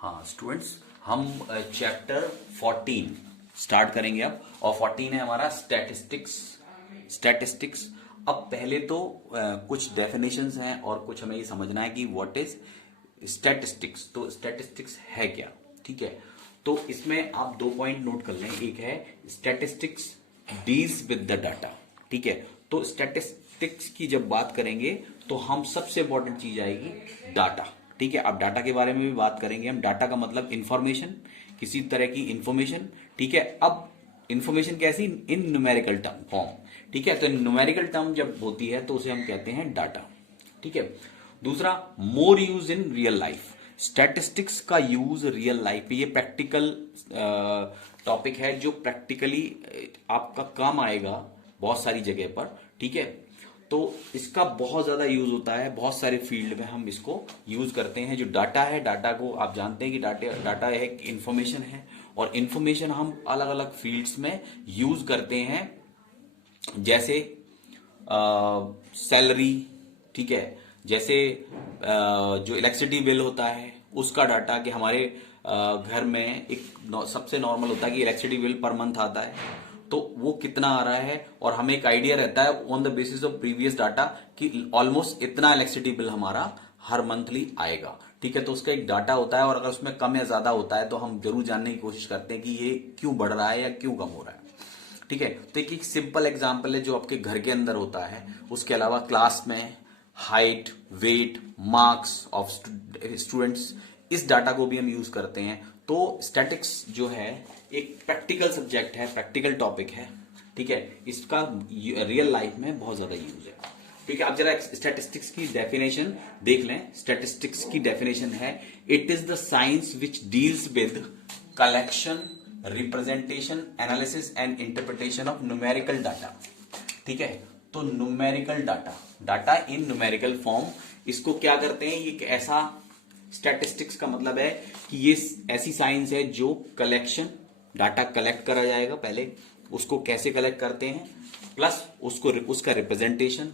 हाँ स्टूडेंट्स, हम chapter 14 start करेंगे अब। और 14 है हमारा स्टैटिस्टिक्स। स्टैटिस्टिक्स। अब पहले तो कुछ डेफिनेशंस हैं और कुछ हमें ये समझना है कि व्हाट इज स्टैटिस्टिक्स। तो स्टैटिस्टिक्स है क्या, ठीक है। तो इसमें आप दो पॉइंट नोट कर लें। एक है statistics deals with the data, ठीक है। तो स्टैटिस्टिक्स की जब बात करेंगे तो हम सबसे इंपॉर्टेंट चीज आएगी डाटा, ठीक है। अब डाटा के बारे में भी बात करेंगे हम। डाटा का मतलब इंफॉर्मेशन, किसी तरह की इंफॉर्मेशन, ठीक है। अब इंफॉर्मेशन कैसी, इन न्यूमेरिकल टर्म फॉर्म, ठीक है। तो न्यूमेरिकल टर्म जब होती है तो उसे हम कहते हैं डाटा, ठीक है। दूसरा, more use in real life. Statistics का यूज रियल लाइफ पे, ये प्रैक्टिकल टॉपिक है जो प्रैक्टिकली आपका काम आएगा बहुत सारी जगह पर, ठीक है। तो इसका बहुत ज्यादा यूज होता है, बहुत सारे फील्ड में हम इसको यूज करते हैं। जो डाटा है, डाटा को आप जानते हैं कि डाटा एक इंफॉर्मेशन है, और इंफॉर्मेशन हम अलग अलग फील्ड्स में यूज करते हैं। जैसे सैलरी, ठीक है। जैसे जो इलेक्ट्रिसिटी बिल होता है उसका डाटा, कि हमारे घर में एक सबसे नॉर्मल होता है कि इलेक्ट्रिसिटी बिल पर मंथ आता है, तो वो कितना आ रहा है, और हमें एक आइडिया रहता है on the basis of previous data कि ऑलमोस्ट इतना इलेक्ट्रिसिटी बिल हमारा हर मंथली आएगा, ठीक है। तो उसका एक डाटा होता है, और अगर उसमें कम या ज्यादा होता है तो हम जरूर जानने की कोशिश करते हैं कि ये क्यों बढ़ रहा है या क्यों कम हो रहा है, ठीक है। तो एक सिंपल एग्जांपल है जो आपके घर के अंदर होता है। उसके अलावा क्लास में height, weight, marks of students, इस डाटा को भी हम यूज करते हैं। तो स्टैटिक्स जो है एक प्रैक्टिकल सब्जेक्ट है, प्रैक्टिकल टॉपिक है, ठीक है। इसका रियल लाइफ में बहुत ज्यादा यूज है, ठीक है। आप जरा स्टैटिस्टिक्स की डेफिनेशन देख लें। स्टैटिस्टिक्स की डेफिनेशन है, it is the science which deals with collection, representation, analysis and interpretation of numerical data, ठीक है। तो numerical data, data in numerical form, इसको क्या करते हैं, ये एक ऐसा स्टैटिस्टिक्स का मतलब है कि ये ऐसी साइंस है जो कलेक्शन, डाटा कलेक्ट करा जाएगा, पहले उसको कैसे कलेक्ट करते हैं, प्लस उसको उसका रिप्रेजेंटेशन,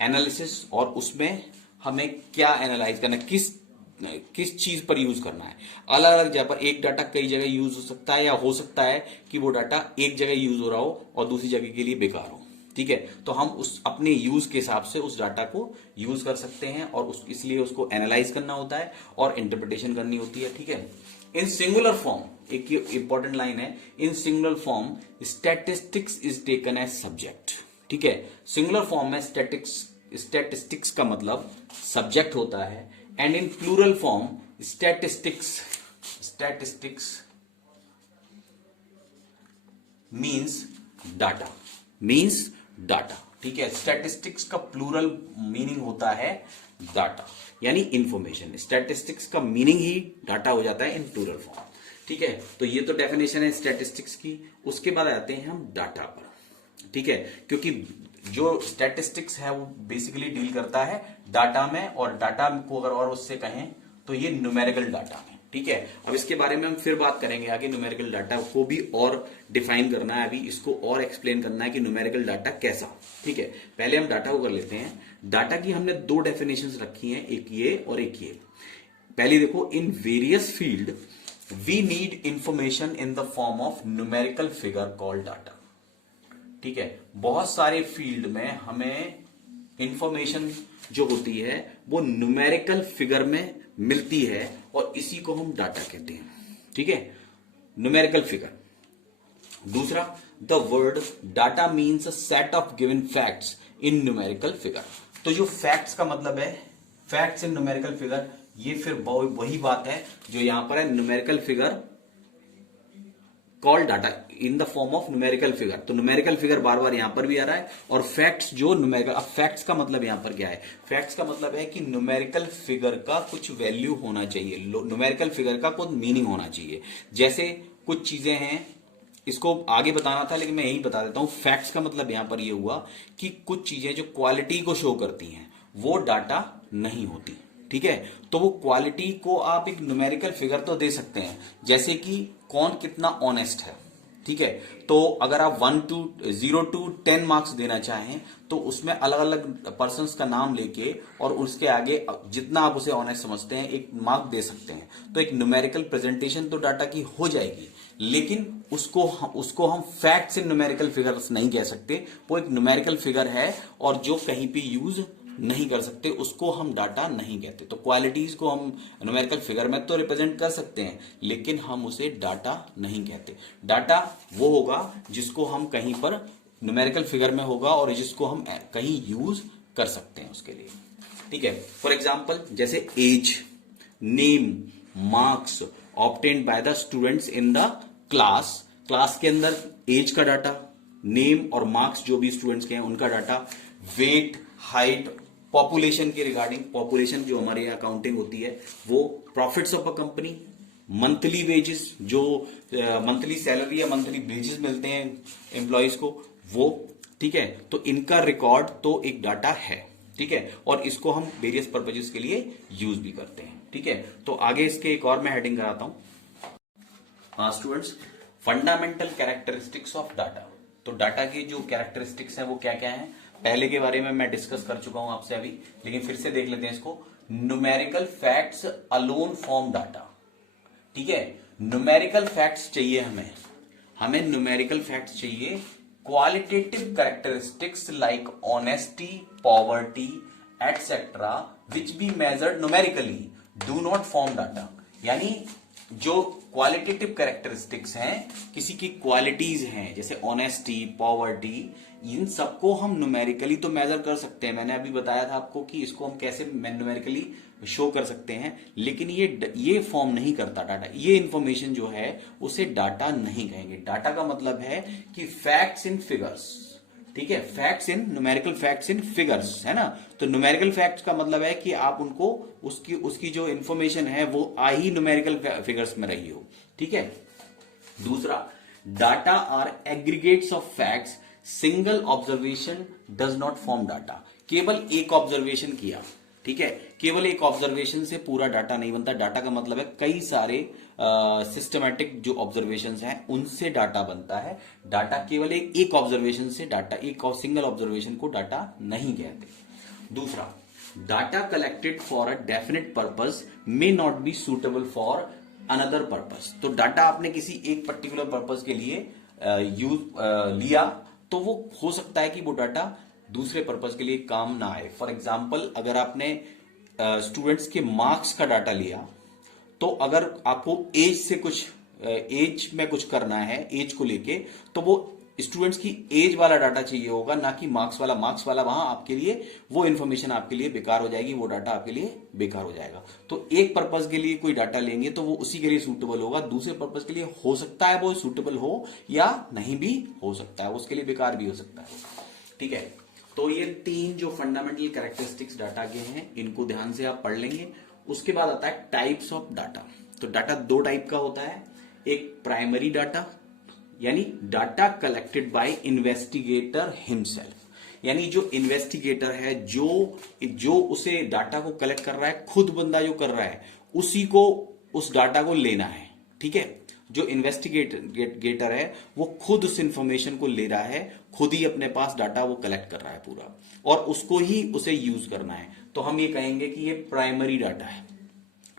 एनालिसिस, और उसमें हमें क्या एनालाइज करना है, किस चीज पर यूज करना है। अलग अलग जगह पर एक डाटा कई जगह यूज हो सकता है, या हो सकता है कि वो डाटा एक जगह यूज हो रहा हो और दूसरी जगह के लिए बेकार हो, ठीक है। तो हम उस अपने यूज के हिसाब से उस डाटा को यूज कर सकते हैं, और इसलिए उसको एनालाइज करना होता है और इंटरप्रिटेशन करनी होती है, ठीक है। इन सिंगुलर फॉर्म, एक इंपॉर्टेंट लाइन है, in singular form statistics is taken as subject, ठीक है। सिंगुलर फॉर्म में स्टैटिस्टिक्स का मतलब सब्जेक्ट होता है, and in plural form statistics means data, ठीक है। स्टैटिस्टिक्स का प्लूरल मीनिंग होता है डाटा, यानी इंफॉर्मेशन। स्टैटिस्टिक्स का मीनिंग ही डाटा हो जाता है इन प्लूरल फॉर्म, ठीक है। तो ये तो डेफिनेशन है स्टैटिस्टिक्स की। उसके बाद आते हैं हम डाटा पर, ठीक है। क्योंकि जो स्टैटिस्टिक्स है वो बेसिकली डील करता है डाटा में, और डाटा को अगर और उससे कहें तो ये न्यूमेरिकल डाटा में, ठीक है। अब इसके बारे में हम फिर बात करेंगे आगे। न्यूमेरिकल डाटा को भी और डिफाइन करना है, अभी इसको और एक्सप्लेन करना है कि न्यूमेरिकल डाटा कैसा, ठीक है। पहले हम डाटा को कर लेते हैं। डाटा की हमने दो डेफिनेशंस रखी हैं, एक ये और एक ये। पहले देखो, in various field we need information in the form of numerical figure called data, ठीक है। बहुत सारे फील्ड में हमें इंफॉर्मेशन जो होती है वो न्यूमेरिकल फिगर में मिलती है, और इसी को हम डाटा कहते हैं, ठीक है, न्यूमेरिकल फिगर। दूसरा, the word data means a set of given facts in numerical figure. तो जो फैक्ट्स का मतलब है, फैक्ट्स इन न्यूमेरिकल फिगर, ये फिर वही बात है जो यहां पर है, numerical figure call data in the form of numerical figure. तो न्यूमेरिकल फिगर बार बार यहां पर भी आ रहा है, और फैक्ट्स जो न्यूमेरिकल। अब फैक्ट्स का मतलब यहां पर क्या है, फैक्ट्स का मतलब है कि न्यूमेरिकल फिगर का कुछ वैल्यू होना चाहिए, न्यूमेरिकल फिगर का कुछ मीनिंग होना चाहिए। जैसे कुछ चीजें हैं, इसको आगे बताना था लेकिन मैं यही बता देता हूं। फैक्ट्स का मतलब यहां पर यह हुआ कि कुछ चीजें जो क्वालिटी को शो करती हैं वो डाटा नहीं होती, ठीक है। तो वो क्वालिटी को आप एक न्यूमेरिकल फिगर तो दे सकते हैं, जैसे कि कौन कितना ऑनेस्ट है, ठीक है। तो अगर आप 0 to 10 मार्क्स देना चाहें तो उसमें अलग अलग पर्सन्स का नाम लेके और उसके आगे जितना आप उसे ऑनेस्ट समझते हैं एक मार्क दे सकते हैं। तो एक न्यूमेरिकल प्रेजेंटेशन तो डाटा की हो जाएगी, लेकिन उसको हम फैक्ट्स इन न्यूमेरिकल फिगर्स नहीं कह सकते। वो एक न्यूमेरिकल फिगर है और जो कहीं पे यूज नहीं कर सकते उसको हम डाटा नहीं कहते। तो क्वालिटीज को हम न्यूमेरिकल फिगर में तो रिप्रेजेंट कर सकते हैं, लेकिन हम उसे डाटा नहीं कहते। डाटा वो होगा जिसको हम कहीं पर न्यूमेरिकल फिगर में होगा और जिसको हम कहीं यूज कर सकते हैं उसके लिए, ठीक है। फॉर एग्जाम्पल जैसे age, name, marks obtained by the students in the class. Class के अंदर एज का डाटा, नेम और मार्क्स जो भी स्टूडेंट्स के हैं उनका डाटा, वेट, हाइट, पॉपुलेशन के रिगार्डिंग, पॉपुलेशन जो हमारे यहाँ अकाउंटिंग होती है वो, profits of a company, monthly wages जो मंथली सैलरी या मंथली वेजेस मिलते हैं एम्प्लॉयज को वो, ठीक है। तो इनका रिकॉर्ड तो एक डाटा है, ठीक है, और इसको हम वेरियस पर्पजेस के लिए यूज भी करते हैं, ठीक है। तो आगे इसके एक और मैं हेडिंग कराता हूं students, fundamental characteristics of data. तो डाटा की जो कैरेक्टरिस्टिक्स है वो क्या क्या है, पहले के बारे में मैं डिस्कस कर चुका हूं आपसे अभी, लेकिन फिर से देख लेते हैं इसको। Numerical facts alone form data, ठीक है। न्यूमेरिकल फैक्ट्स चाहिए हमें न्यूमेरिकल फैक्ट्स चाहिए। Qualitative characteristics like honesty, poverty etcetera which be measured numerically do not form data. यानी जो क्वालिटेटिव कैरेक्टरिस्टिक्स हैं, किसी की क्वालिटीज हैं जैसे ऑनेस्टी, पॉवर्टी, इन सबको हम न्यूमेरिकली तो मेजर कर सकते हैं। मैंने अभी बताया था आपको कि इसको हम कैसे न्यूमेरिकली शो कर सकते हैं, लेकिन ये फॉर्म नहीं करता डाटा। ये इंफॉर्मेशन जो है उसे डाटा नहीं कहेंगे। डाटा का मतलब है कि फैक्ट्स इन फिगर्स, ठीक है, facts in numerical facts in figures, है ना। तो न्यूमेरिकल फैक्ट्स का मतलब है कि आप उनको उसकी जो इंफॉर्मेशन है वो ही न्यूमेरिकल फिगर्स में रही हो, ठीक है। दूसरा, data are aggregates of facts, single observation does not form data. केवल एक ऑब्जर्वेशन किया, ठीक है, केवल एक ऑब्जर्वेशन से पूरा डाटा नहीं बनता। डाटा का मतलब है कई सारे सिस्टमैटिक जो ऑब्जर्वेशंस हैं उनसे डाटा बनता है। डाटा केवल एक ऑब्जर्वेशन से डाटा, एक सिंगल ऑब्जर्वेशन को डाटा नहीं कहते। दूसरा, data collected for a definite purpose may not be suitable for another purpose. तो डाटा आपने किसी एक पर्टिकुलर पर्पस के लिए लिया तो वो हो सकता है कि वो डाटा दूसरे पर्पस के लिए काम ना आए। फॉर एग्जाम्पल, अगर आपने स्टूडेंट्स के मार्क्स का डाटा लिया तो अगर आपको एज में कुछ करना है, एज को लेके, तो वो स्टूडेंट्स की एज वाला डाटा चाहिए होगा, ना कि मार्क्स वाला। मार्क्स वाला वहां आपके लिए वो इन्फॉर्मेशन आपके लिए बेकार हो जाएगी, वो डाटा आपके लिए बेकार हो जाएगा। तो एक पर्पस के लिए कोई डाटा लेंगे तो वो उसी के लिए सूटेबल होगा, दूसरे पर्पस के लिए हो सकता है वो सूटेबल हो या नहीं भी हो सकता है, उसके लिए बेकार भी हो सकता है, ठीक है। तो ये तीन जो फंडामेंटल कैरेक्टरिस्टिक्स डाटा के हैं इनको ध्यान से आप पढ़ लेंगे। उसके बाद आता है टाइप्स ऑफ डाटा। तो डाटा दो टाइप का होता है, एक प्राइमरी डाटा यानी data collected by investigator himself, यानी जो इन्वेस्टिगेटर है जो उसे डाटा को कलेक्ट कर रहा है, खुद बंदा जो कर रहा है उसी को उस डाटा को लेना है, ठीक है। जो इन्वेस्टिगेटर है वो खुद उस इंफॉर्मेशन को ले रहा है, खुद ही अपने पास डाटा वो कलेक्ट कर रहा है पूरा, और उसको ही उसे यूज करना है। तो हम ये कहेंगे कि ये प्राइमरी डाटा है,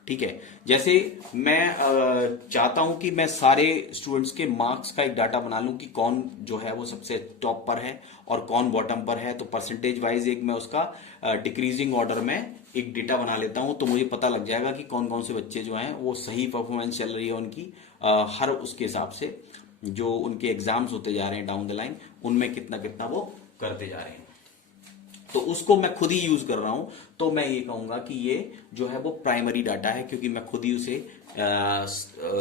ठीक है। जैसे मैं चाहता हूं कि मैं सारे स्टूडेंट्स के मार्क्स का एक डाटा बना लूं कि कौन जो है वो सबसे टॉप पर है और कौन बॉटम पर है, तो परसेंटेज वाइज एक मैं उसका डिक्रीजिंग ऑर्डर में एक डेटा बना लेता हूं, तो मुझे पता लग जाएगा कि कौन कौन से बच्चे जो हैं वो सही परफॉर्मेंस चल रही है उनकी, हर उसके हिसाब से जो उनके एग्जाम्स होते जा रहे हैं डाउन द लाइन, उनमें कितना कितना वो करते जा रहे हैं। तो उसको मैं खुद ही यूज कर रहा हूं, तो मैं ये कहूंगा कि ये जो है वो प्राइमरी डाटा है, क्योंकि मैं खुद ही उसे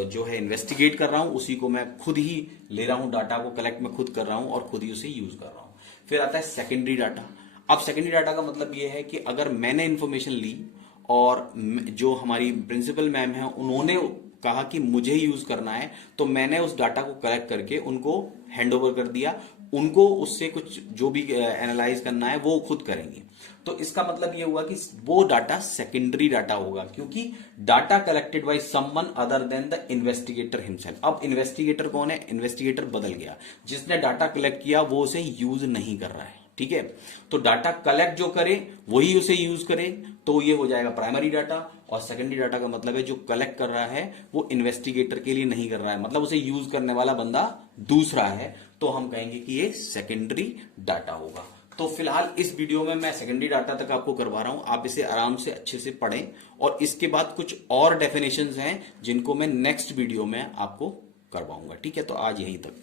जो है इन्वेस्टिगेट कर रहा हूं, उसी को मैं खुद ही ले रहा हूं, डाटा को कलेक्ट मैं खुद कर रहा हूं और खुद ही उसे यूज कर रहा हूं। फिर आता है सेकेंडरी डाटा। अब सेकेंडरी डाटा का मतलब ये है कि अगर मैंने इन्फॉर्मेशन ली और जो हमारी प्रिंसिपल मैम है उन्होंने कहा कि मुझे यूज करना है, तो मैंने उस डाटा को कलेक्ट करके उनको हैंड ओवर कर दिया, उनको उससे कुछ जो भी एनालाइज करना है वो खुद करेंगे। तो इसका मतलब ये हुआ कि वो डाटा सेकेंडरी डाटा होगा, क्योंकि data collected by someone other than the investigator himself. अब इन्वेस्टिगेटर कौन है? इन्वेस्टिगेटर बदल गया, जिसने डाटा कलेक्ट किया वो उसे यूज नहीं कर रहा है, ठीक है। तो डाटा कलेक्ट जो करे वही उसे यूज करे, तो ये हो जाएगा प्राइमरी डाटा। और सेकेंडरी डाटा का मतलब है जो कलेक्ट कर रहा है वो इन्वेस्टिगेटर के लिए नहीं कर रहा है, मतलब उसे यूज करने वाला बंदा दूसरा है, तो हम कहेंगे कि ये सेकेंडरी डाटा होगा। तो फिलहाल इस वीडियो में मैं सेकेंडरी डाटा तक आपको करवा रहा हूं, आप इसे आराम से अच्छे से पढ़ें। और इसके बाद कुछ और डेफिनेशंस हैं जिनको मैं नेक्स्ट वीडियो में आपको करवाऊंगा, ठीक है। तो आज यहीं तक।